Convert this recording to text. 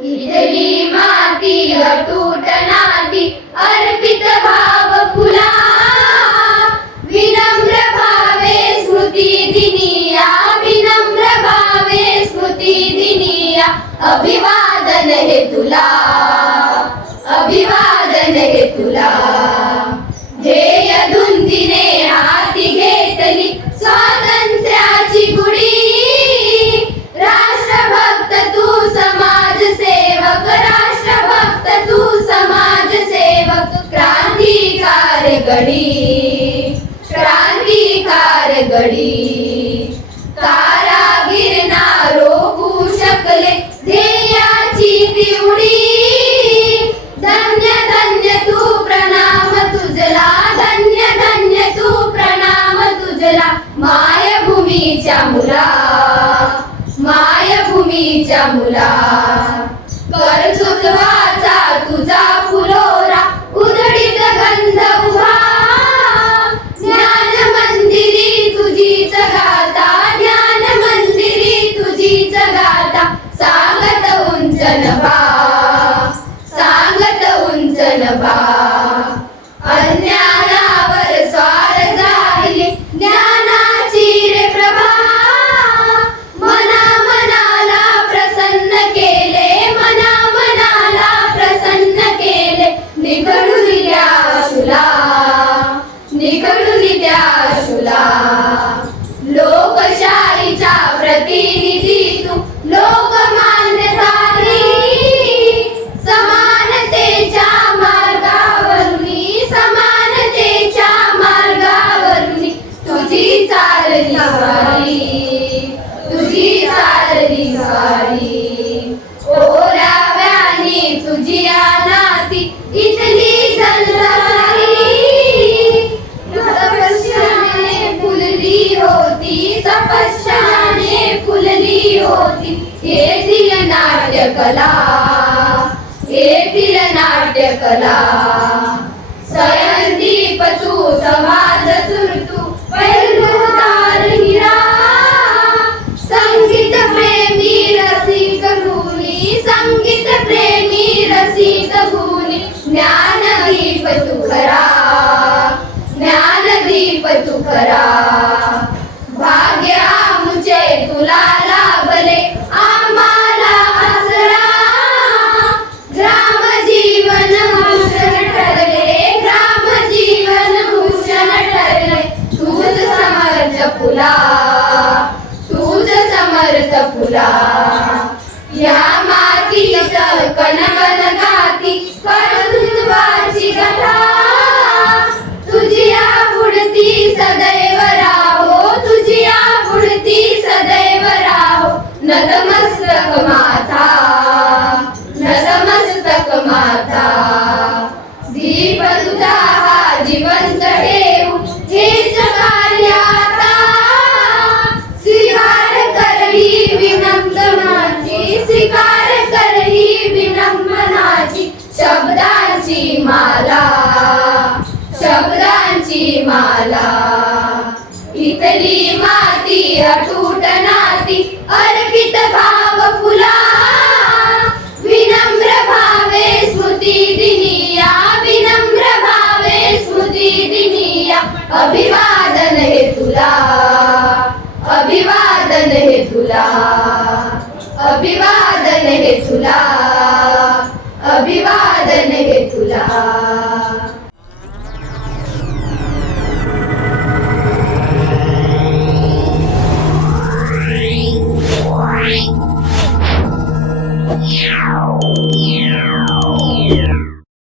इथली माती अतूट नाती अर्पित भाव फुला. विनम्र भावे स्मृती दिनिया विनम्र भावे स्मृती दिनिया अभिवादन हे तुला. अभिवादन हे तुला. ध्येय धुंदीने घडी क्रांतिकार घडी कारागीर ना रोखू शकले ध्येयाची तिवडी धन्य धन्य तू प्रणाम तुझला धन्य धन्य तू प्रणाम तुझला मायभूमीच्या मुला. मायभूमीच्या मुला. कर्तृत्वाचा तुझा फुलोरा सांगत उंच नभा सांगत उंच नभा नाट्यकला. येथील नाट्यकला. स्वयंदीप तू समाज सुरतू पैलूदार हिरा. संगीत प्रेमी रसिक गुणी संगीत प्रेमी रसिक गुणी ज्ञानदीप तू खरा. ज्ञानदीप तू खरा तुला फुला तूच समर्थ फुला. या मातीत कणकण गाती कर्तृत्वाची कथा तुझी पुढती सदैव राहो तुझी पुढती सदैव राहो. नतमस्तक माता नतमस्तक माता. दीप तुझा हा जिवंत ठेवू हेच कार्या माला शब्दांची माला. इथली माती अटूट नाती अर्पित भाव फुला. विनम्र भावे स्मृती दिनिया विनम्र भावे स्मृती दिनिया. अभिवादन हे तुला अभिवादन हे तुला अभिवादन हे तुला. Yeah.